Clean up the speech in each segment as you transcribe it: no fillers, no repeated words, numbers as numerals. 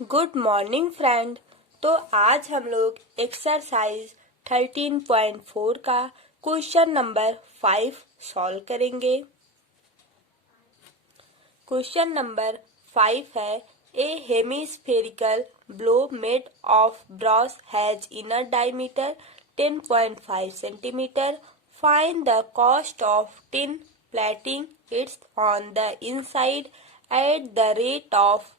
Good morning friend. तो आज हम लोग एक्सरसाइज 13.4 का क्वेश्चन नंबर 5 सॉल्व करेंगे। क्वेश्चन नंबर 5 है a hemispherical globe made of brass has inner diameter 10.5 centimetre. Find the cost of tin plating its on the inside at the rate of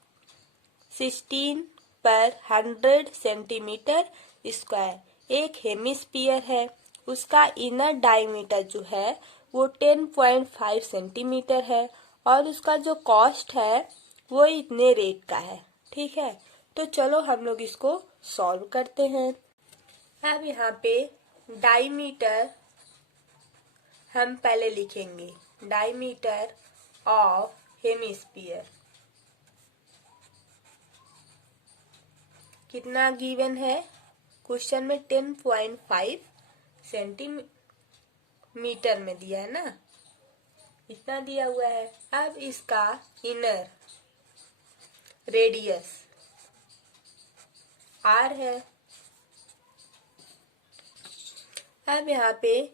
16 per 100 centimetre square. एक hemisphere है, उसका inner diameter जो है वो 10.5 centimetre है और उसका जो कॉस्ट है वो इतने रेट का है। ठीक है, तो चलो हम लोग इसको सॉल्व करते हैं। अब यहाँ पे डायमीटर हम पहले लिखेंगे, डायमीटर ऑफ हेमिस्फीयर कितना गिवन है क्वेश्चन में 10.5 सेंटीमीटर में दिया है ना, इतना दिया हुआ है। अब इसका इनर रेडियस r है। अब यहाँ पे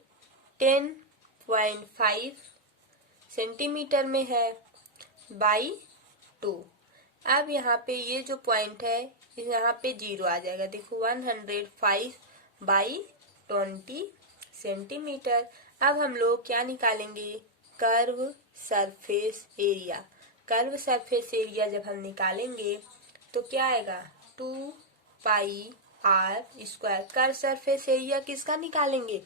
10.5 सेंटीमीटर में है बाई 2। अब यहाँ पे ये जो पॉइंट है यहाँ पे 0 आ जाएगा। देखो 105 बाई 20 सेंटीमीटर। अब हम लोग क्या निकालेंगे, curve surface area. Curve surface area जब हम निकालेंगे तो क्या आएगा 2 pi R square. Curve surface area किसका निकालेंगे,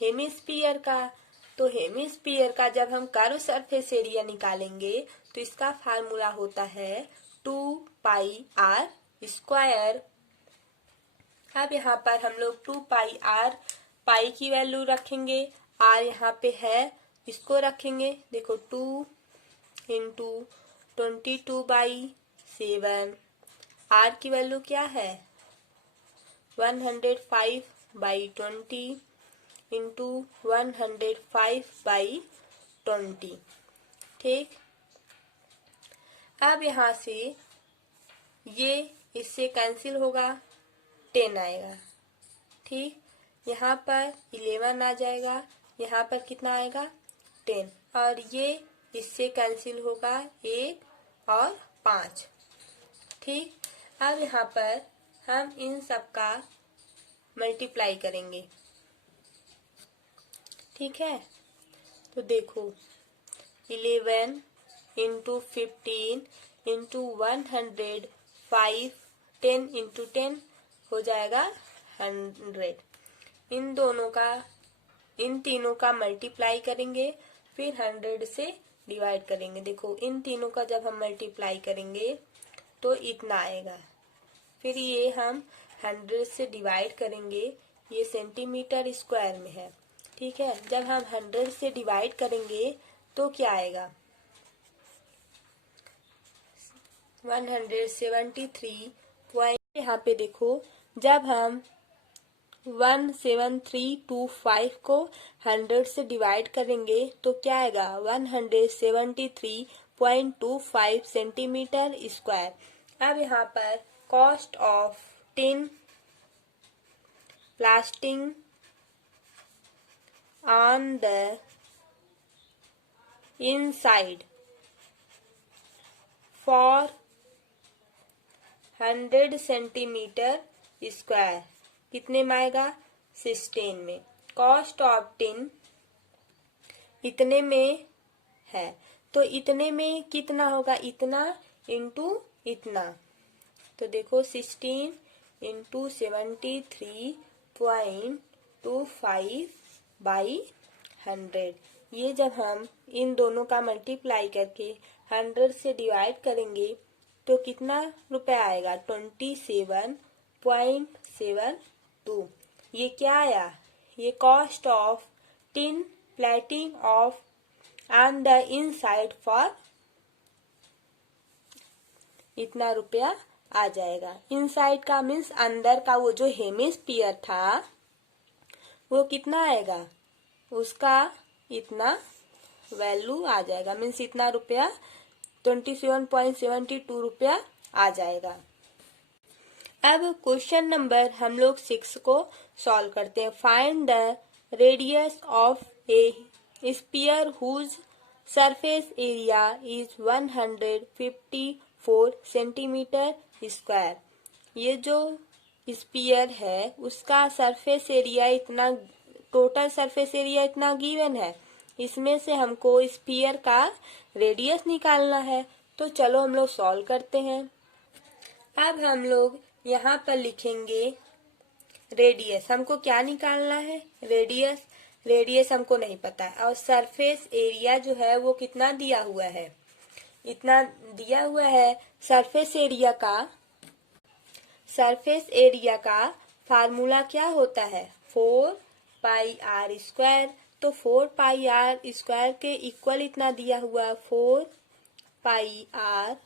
हेमिस्फीयर का। तो हेमिस्फीयर का जब हम कर्व सरफेस एरिया निकालेंगे तो इसका फार्मूला होता है 2 पाई आर स्क्वायर। अब यहाँ पर हम लोग 2 पाई आर, पाई की वैल्यू रखेंगे, आर यहाँ पे है इसको रखेंगे। देखो 2 इंटू 22/7, आर की वैल्यू क्या है 105 बाई 20 इंटू 105 बाई 20। ठीक, अब यहाँ से ये इससे कैंसिल होगा, 10 आएगा। ठीक, यहाँ पर 11 आ जाएगा, यहाँ पर कितना आएगा 10, और ये इससे कैंसिल होगा 1 और 5। ठीक, अब यहाँ पर हम इन सब का मल्टीप्लाई करेंगे। ठीक है, तो देखो 11 इंटू 15 इंटू 105, 10 इंटू 10 हो जाएगा 100। इन तीनों का मल्टीप्लाई करेंगे, फिर 100 से डिवाइड करेंगे। देखो इन तीनों का जब हम मल्टीप्लाई करेंगे तो इतना आएगा, फिर ये हम 100 से डिवाइड करेंगे, ये सेंटीमीटर स्क्वायर में है। ठीक है, जब हम 100 से डिवाइड करेंगे तो क्या आएगा 173 पॉइंट। यहाँ पे देखो जब हम 17325 को 100 से डिवाइड करेंगे तो क्या आएगा 173.25 सेंटीमीटर स्क्वायर। अब यहाँ पर cost of tin plastering on the inside for 100 centimetre square कितने में आएगा 16 में। कॉस्ट ऑफ टिन इतने में है, तो इतने में कितना होगा, इतना इंटू इतना। तो देखो 16 इंटू 73.25 बाई 100। ये जब हम इन दोनों का मल्टीप्लाई करके 100 से डिवाइड करेंगे तो कितना रुपया आएगा 27.72। ये क्या आया, ये cost of tin plating of on the inside for इतना रुपया आ जाएगा। इनसाइड का मीन्स अंदर का, वो जो हेमिस्फीयर था वो कितना आएगा, उसका इतना वैल्यू आ जाएगा, मीन्स इतना रुपया 27.72 रुपया आ जाएगा। अब क्वेश्चन नंबर हम लोग 6 को सॉल्व करते हैं। Find the radius of a sphere whose surface area is 154 centimetre square. ये जो स्फीयर है उसका सरफेस एरिया इतना, टोटल सरफेस एरिया इतना गिवन है, इसमें से हमको स्फीयर का रेडियस निकालना है। तो चलो हम लोग सॉल्व करते हैं। अब हम लोग यहाँ पर लिखेंगे रेडियस। हमको क्या निकालना है? रेडियस। रेडियस हमको नहीं पता है, और सरफेस एरिया जो है वो कितना दिया हुआ है, इतना दिया हुआ है। सरफेस एरिया का फार्मूला क्या होता है? 4πr²। तो 4πr² के इक्वल इतना दिया हुआ, 4πr²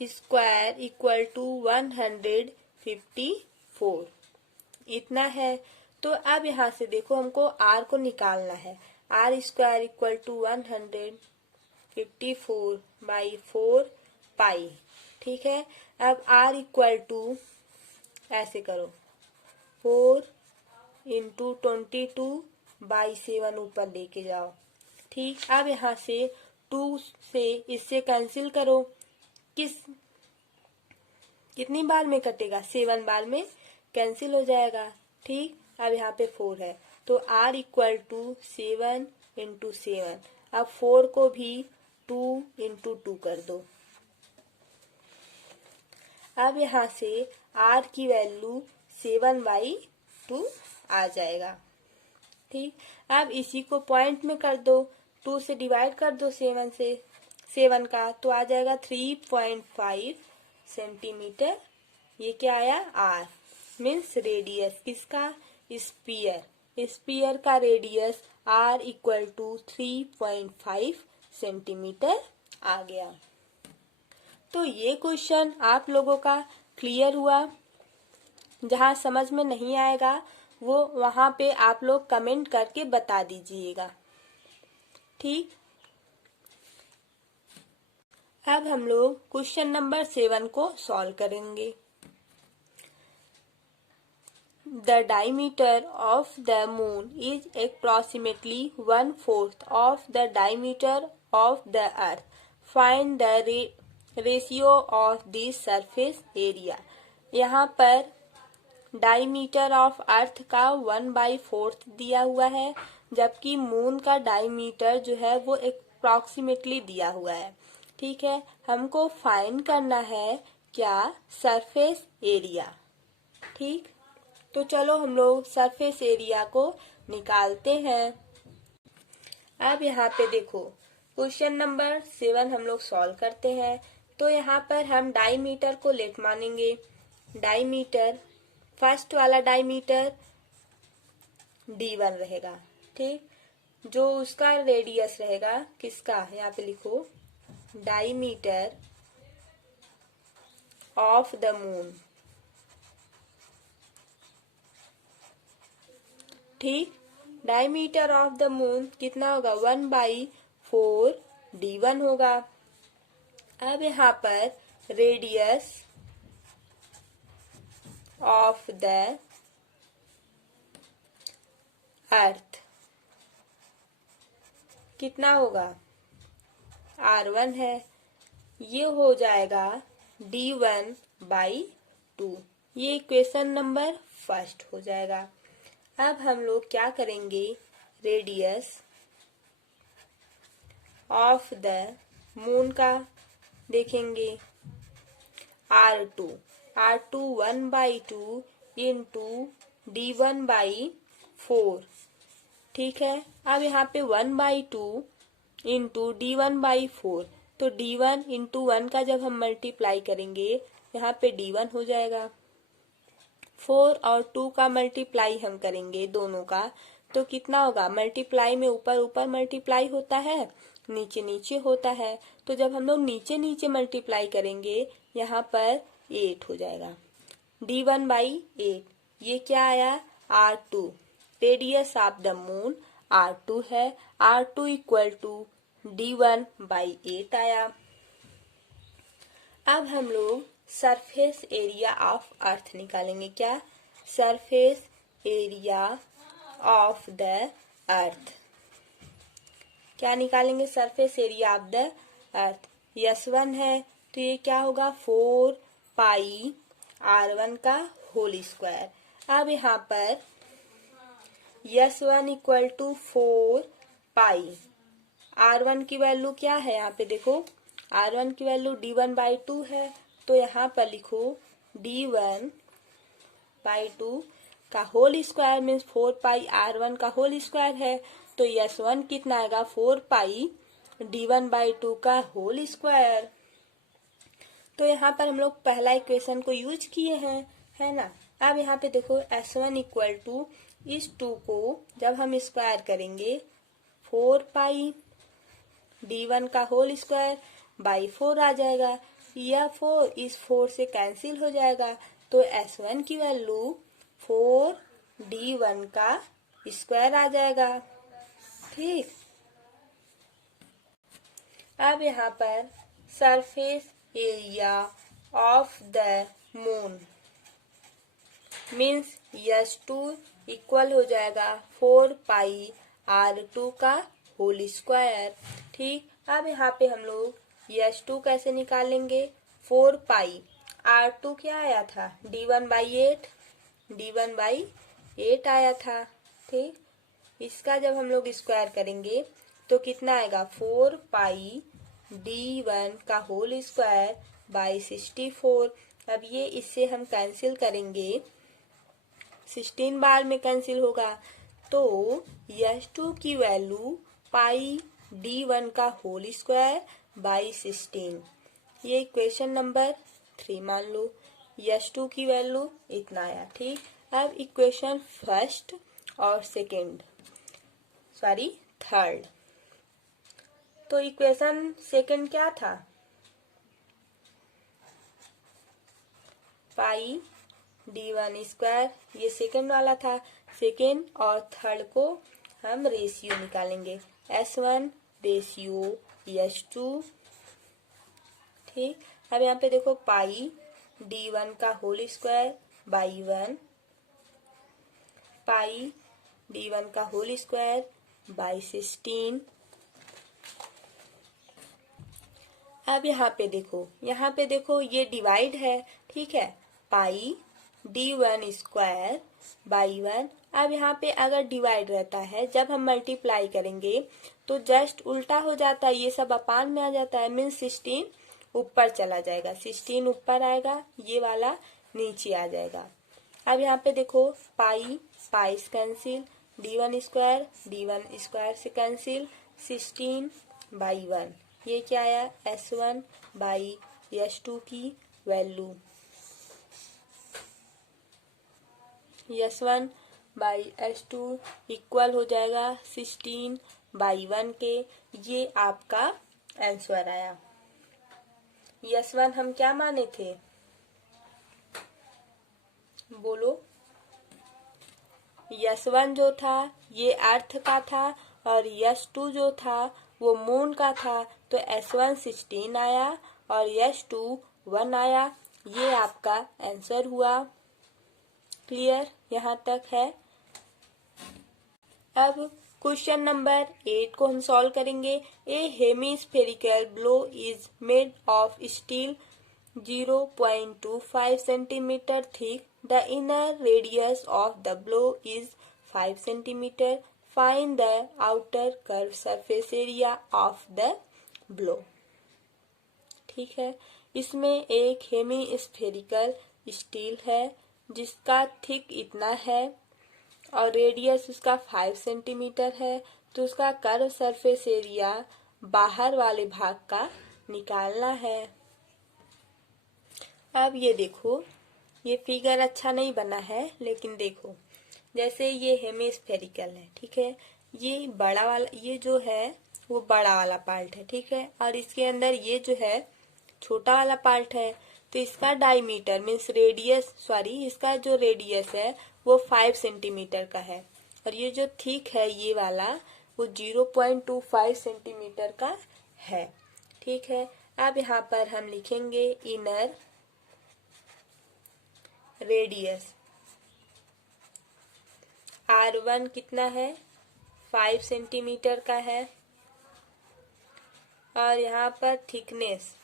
इक्वल टू 154 इतना है। तो अब यहाँ से देखो हमको r को निकालना है। r² equal to 154/4π। ठीक है। अब r इक्वल टू ऐसे करो, 4 × 22/7 ऊपर लेके जाओ। ठीक। अब यहाँ से 2 से इससे कैंसिल करो। कितनी बार में कटेगा? 7 बार में कैंसिल हो जाएगा। ठीक। अब यहाँ पे 4 है, तो r इक्वल टू 7 × 7। अब 4 को भी 2 × 2 कर दो। अब यहाँ से r की वैल्यू 7/2 आ जाएगा। ठीक। अब इसी को पॉइंट में कर दो, 2 से डिवाइड कर दो 7 का, तो आ जाएगा 3.5 सेंटीमीटर। ये क्या आया? r मीन्स रेडियस किसका? स्फीयर का radius r equal to 3.5 centimetre आ गया। तो ये क्वेश्चन आप लोगों का क्लियर हुआ। जहाँ समझ में नहीं आएगा वो वहाँ पे आप लोग कमेंट करके बता दीजिएगा। ठीक। अब हम लोग क्वेश्चन नंबर 7 को सॉल्व करेंगे। The diameter of the moon is approximately 1/4 of the diameter of the earth. Find the ratio of this surface area. यहाँ पर डायमीटर ऑफ अर्थ का 1/4 दिया हुआ है, जबकि मून का डायमीटर जो है वो अप्रोक्सीमेटली दिया हुआ है। ठीक है। हमको फाइंड करना है क्या? Surface area. ठीक। तो चलो हम लोग सरफेस एरिया को निकालते हैं। अब यहाँ पे देखो क्वेश्चन नंबर 7 हम लोग सॉल्व करते हैं। तो यहाँ पर हम डायमीटर को लेट मानेंगे। डायमीटर, फर्स्ट वाला डायमीटर d1 रहेगा। ठीक। जो उसका रेडियस रहेगा किसका? यहाँ पे लिखो डायमीटर ऑफ द मून। ठीक। डायमीटर ऑफ द मून कितना होगा? 1/4 d1 होगा। अब यहाँ पर रेडियस ऑफ द अर्थ कितना होगा? r1 है। ये हो जाएगा d1/2। ये इक्वेशन नंबर फर्स्ट हो जाएगा। अब हम लोग क्या करेंगे? रेडियस ऑफ द मून का देखेंगे, r2 1/2 इंटू d1/4। ठीक है। अब यहाँ पे 1/2 इंटू d1/4, तो d1 इंटू 1 का जब हम मल्टीप्लाई करेंगे यहाँ पे d1 हो जाएगा। 4 और 2 का मल्टीप्लाई हम करेंगे दोनों का, तो कितना होगा? मल्टीप्लाई में ऊपर ऊपर मल्टीप्लाई होता है, नीचे नीचे होता है। तो जब हम लोग नीचे नीचे मल्टीप्लाई करेंगे यहाँ पर 8 हो जाएगा। d1/8। ये क्या आया? r2। Radius of the moon r2 है। r2 इक्वल टू d1/8 आया। अब हम लोग सरफेस एरिया ऑफ अर्थ निकालेंगे। क्या? Surface area of the earth. क्या निकालेंगे? Surface area of the earth. S1 है तो ये क्या होगा? 4 पाई R1 का होल स्क्वायर। अब यहाँ पर S1 equal to 4 pi, R1 की वैल्यू क्या है? यहाँ पे देखो R1 की वैल्यू D1/2 है, तो यहाँ पर लिखो D1/2 का होल स्क्वायर मीन्स 4 पाई R1 का होल स्क्वायर है, तो S1 कितना आएगा? 4 पाई D1/2 का होल स्क्वायर। तो यहाँ पर हम लोग पहला इक्वेशन को यूज किए हैं, है ना। अब यहाँ पे देखो S1 इक्वल टू इस 2 को जब हम स्क्वायर करेंगे 4 पाई D1 का होल स्क्वायर बाई 4 आ जाएगा। यह 4 इस 4 से कैंसिल हो जाएगा, तो S1 की वैल्यू 4 D1 का स्क्वायर आ जाएगा। ठीक। अब यहाँ पर surface area of the moon means S2 equal हो जाएगा 4 पाई R2 का होल स्क्वायर। ठीक। अब यहाँ पे हम लोग S2 कैसे निकालेंगे? 4 पाई R2 क्या आया था? D1/8 आया था। ठीक। इसका जब हम लोग स्क्वायर करेंगे तो कितना आएगा? 4 पाई D1 का होल स्क्वायर बाई 64। अब ये इससे हम कैंसिल करेंगे, 16 बार में कैंसिल होगा, तो S2 की वैल्यू पाई D1 का होल स्क्वायर बाई 16। ये इक्वेशन नंबर 3 मान लो। S2 की वैल्यू इतना आया। ठीक। अब इक्वेशन फर्स्ट और थर्ड। तो इक्वेशन सेकंड क्या था? पाई D1 स्क्वायर, ये सेकंड वाला था। सेकंड और थर्ड को हम रेशियो निकालेंगे, S1 रेशियो S2। ठीक। अब यहाँ पे देखो पाई D1 का whole square by 1 pi D1 का होल स्क्वायर बाई 16। अब यहाँ पे देखो ये डिवाइड है। ठीक है। पाई D1 स्क्वायर बाई 1। अब यहाँ पे अगर डिवाइड रहता है, जब हम मल्टीप्लाई करेंगे तो जस्ट उल्टा हो जाता है, ये सब अपान में आ जाता है, मीन्स 16 ऊपर चला जाएगा, 16 ऊपर आएगा, ये वाला नीचे आ जाएगा। अब यहाँ पे देखो पाई से कैंसिल, D1 स्क्वायर से कैंसिल, 16 बाई 1, ये क्या आया? S1 बाई S2 की value, S1 by S2 equal हो जाएगा 16 बाई 1 के। ये आपका आंसर आया। S1 हम क्या माने थे? बोलो। S1 जो था ये अर्थ का था और S2 जो था वो मून का था, तो S1 16 आया और S2 1 आया। ये आपका आंसर हुआ। क्लियर? यहाँ तक है। अब क्वेश्चन नंबर 8 को हम सॉल्व करेंगे। A hemispherical bowl is made of steel 0.25 centimetre thick. The inner radius of the bowl is 5 centimetre. Find the outer curve surface area of the bowl. ठीक है। इसमें एक हेमिस्फेरिकल स्टील है जिसका thick इतना है और रेडियस उसका 5 सेंटीमीटर है, तो उसका कर्व सरफेस एरिया बाहर वाले भाग का निकालना है। अब ये देखो, ये फिगर अच्छा नहीं बना है, लेकिन देखो जैसे ये हेमिस्फेरिकल है। ठीक है। ये बड़ा वाला, ये जो है वो बड़ा वाला पार्ट है। ठीक है। और इसके अंदर ये जो है छोटा वाला पार्ट है, तो इसका डायमीटर मीन्स इसका जो रेडियस है वो 5 सेंटीमीटर का है और ये जो थिक है ये वाला वो 0.25 सेंटीमीटर का है। ठीक है। अब यहाँ पर हम लिखेंगे इनर रेडियस। R1 कितना है, 5 सेंटीमीटर का है। और यहाँ पर थिकनेस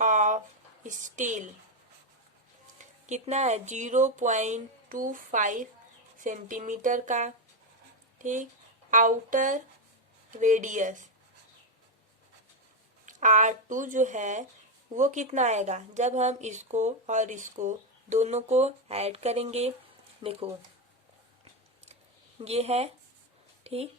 ऑफ स्टील कितना है, 0.25 सेंटीमीटर का। ठीक, आउटर रेडियस R2 जो है वो कितना आएगा, जब हम इसको और इसको दोनों को ऐड करेंगे। देखो ये है, ठीक,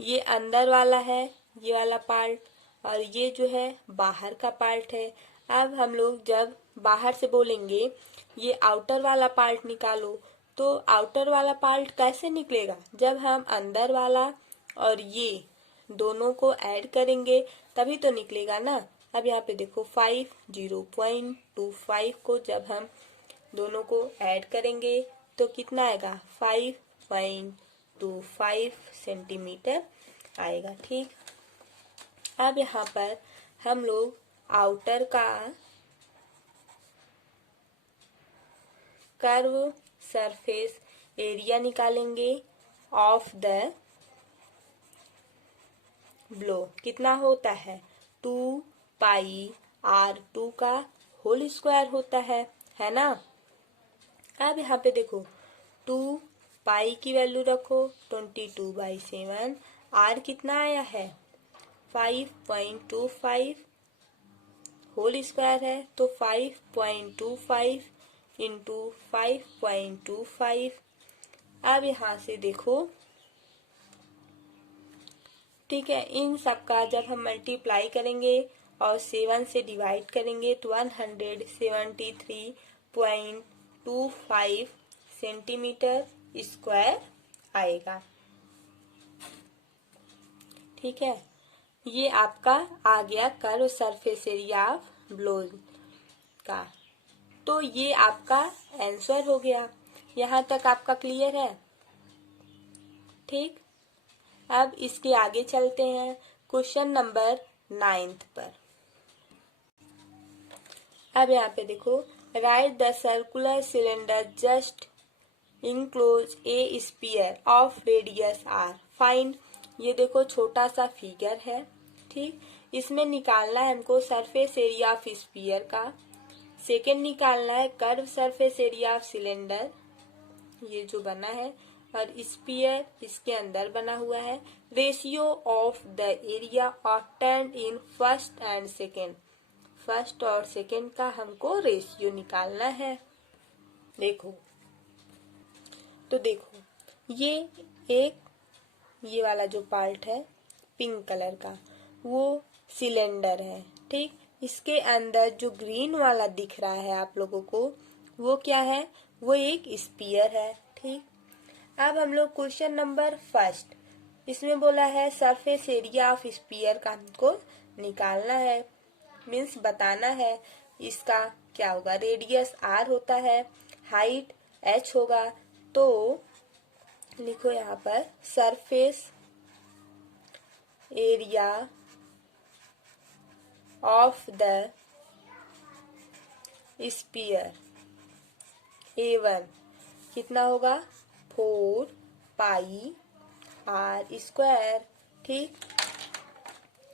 ये अंदर वाला है, ये वाला पार्ट, और ये जो है बाहर का पार्ट है। अब हम लोग जब बाहर से बोलेंगे ये आउटर वाला पार्ट निकालो, तो आउटर वाला पार्ट कैसे निकलेगा, जब हम अंदर वाला और ये दोनों को ऐड करेंगे तभी तो निकलेगा ना। अब यहाँ पे देखो 0.25 को जब हम दोनों को ऐड करेंगे तो कितना आएगा, 5.25 सेंटीमीटर आएगा। ठीक, अब यहाँ पर हम लोग आउटर का कर्व सरफेस एरिया निकालेंगे ऑफ द ब्लो। कितना होता है, 2πr2 का होल स्क्वायर होता है ना। अब यहाँ पे देखो 2 पाई की वैल्यू रखो, 22/7। r कितना आया है, 5.25 होल स्क्वायर है, तो 5.25 इंटू 5.25। अब यहाँ से देखो, ठीक है, इन सब का जब हम मल्टीप्लाई करेंगे और 7 से डिवाइड करेंगे तो 173.25 सेंटीमीटर स्क्वायर आएगा। ठीक है, ये आपका आ गया curve surface area of blows का। तो ये आपका आंसर हो गया। यहाँ तक आपका क्लियर है। ठीक, अब इसके आगे चलते हैं क्वेश्चन नंबर 9 पर। अब यहाँ पे देखो, right the circular cylinder just enclose a sphere of radius R, find. ये देखो छोटा सा फिगर है। ठीक, इसमें निकालना है हमको सरफेस एरिया ऑफ स्फीयर का। सेकेंड निकालना है curve surface area of cylinder, ये जो बना है, और स्फीयर इसके अंदर बना हुआ है। Ratio of the area obtained in first and second, first और सेकेंड का हमको रेशियो निकालना है। देखो तो देखो, ये वाला जो पार्ट है पिंक कलर का वो सिलेंडर है। ठीक, इसके अंदर जो ग्रीन वाला दिख रहा है आप लोगों को वो क्या है, वो एक स्फीयर है। ठीक, अब हम लोग क्वेश्चन नंबर फर्स्ट, इसमें बोला है सरफेस एरिया ऑफ स्फीयर का हमको निकालना है, मीन्स बताना है इसका क्या होगा। रेडियस r होता है, हाइट h होगा, तो लिखो यहाँ पर surface area of the sphere A1 कितना होगा, 4πr²। ठीक,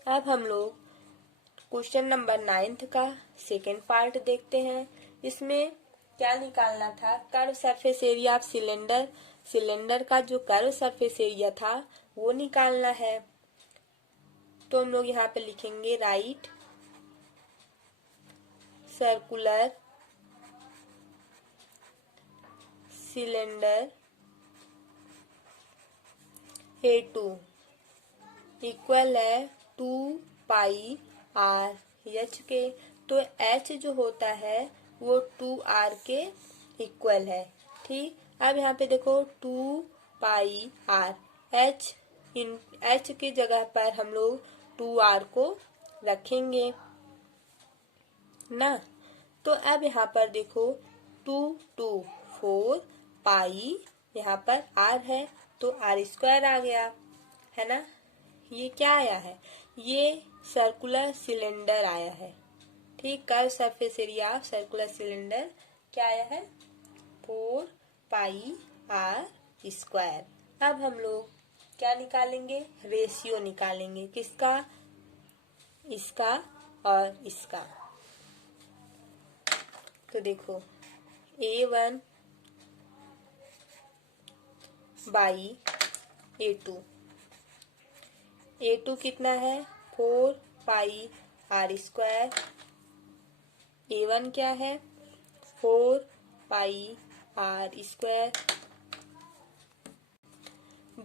अब हम लोग क्वेश्चन नंबर 9 का सेकेंड पार्ट देखते हैं। इसमें क्या निकालना था, curve surface area of cylinder, cylinder का जो कर्व सरफेस एरिया था वो निकालना है। तो हम लोग यहाँ पे लिखेंगे right circular cylinder A2 equal है 2πr के, तो h जो होता है वो 2r के इक्वल है। ठीक, अब यहाँ पे देखो 2πr, h की जगह पर हम लोग 2r को रखेंगे ना। तो अब यहाँ पर देखो 2 4 पाई, यहाँ पर r है तो r² आ गया है ना। ये क्या आया है, ये सर्कुलर सिलेंडर आया है। ठीक, curve surface area of circular cylinder क्या आया है, 4 पाई आर स्क्वायर। अब हम लोग क्या निकालेंगे, रेशियो निकालेंगे, किसका, इसका और इसका। तो देखो A1 बाई A2, A2 कितना है 4 पाई आर स्क्वायर, A1 क्या है 4 पाई आर स्क्वायर।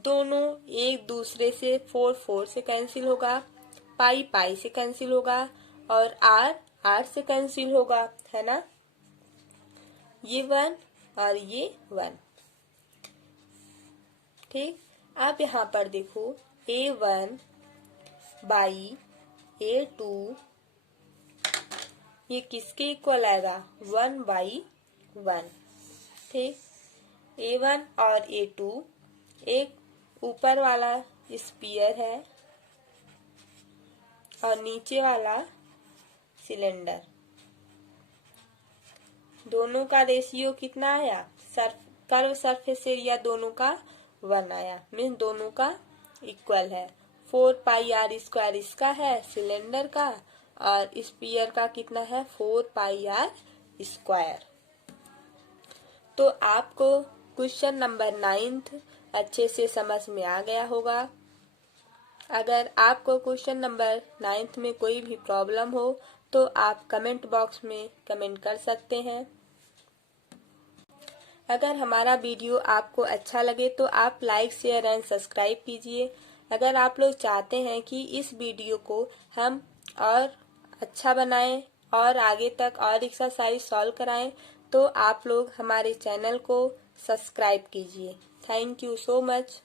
दोनों एक दूसरे से 4 से कैंसिल होगा, पाई पाई से कैंसिल होगा और आर आर से कैंसिल होगा, है ना। ये 1 और ये 1। ठीक, अब यहाँ पर देखो A1 बाई A2 ये किसके इक्वल आएगा, 1 बाई 1। ठीक, A1 और A2 एक ऊपर वाला स्फीयर है और नीचे वाला सिलेंडर, दोनों का रेशियो कितना आया, कर्व सरफेस एरिया दोनों का 1 आया, मीन दोनों का इक्वल है। 4 पाई आर स्क्वायर इसका है सिलेंडर का और स्फीयर का कितना है 4 पाई आर स्क्वायर। तो आपको क्वेश्चन नंबर 9 अच्छे से समझ में आ गया होगा। अगर आपको क्वेश्चन नंबर 9 में कोई भी प्रॉब्लम हो तो आप कमेंट बॉक्स में कमेंट कर सकते हैं। अगर हमारा वीडियो आपको अच्छा लगे तो आप लाइक शेयर एंड सब्सक्राइब कीजिए। अगर आप लोग चाहते हैं कि इस वीडियो को हम और अच्छा बनाएं और आगे तक और एक्सरसाइज सॉल्व कराएं तो आप लोग हमारे चैनल को सब्सक्राइब कीजिए। Thank you so much.